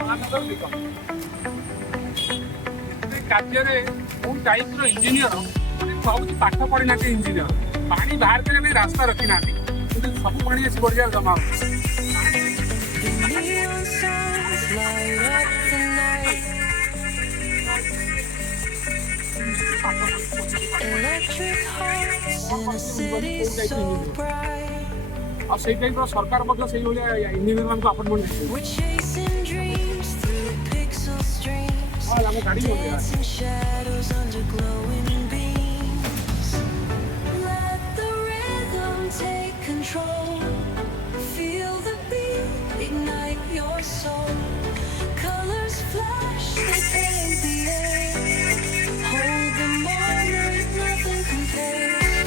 महानगर निगम କାର୍ଯ୍ୟରେ କୋଉ ଟାଇପ୍ର ଇଞ୍ଜିନିୟର ସବୁ ପାଠ ପଢ଼ିନାହାନ୍ତି ଇଞ୍ଜିନିୟର ପାଣି ବାହାର କରିବା ପାଇଁ ରାସ୍ତା ରଖିନାହାନ୍ତି କିନ୍ତୁ ସବୁ ପାଣି ଆସି ବଢ଼ିଆ ଜମା ହେଉଛି। ଆଉ ସେଇ ଟାଇପ୍ର ସରକାର ମଧ୍ୟ ସେଇଭଳିଆ ଇଞ୍ଜିନିୟର ମାନଙ୍କୁ ଆପଏଣ୍ଟମେଣ୍ଟ ଦେଇଛନ୍ତି। ଆମ ଗାଡ଼ି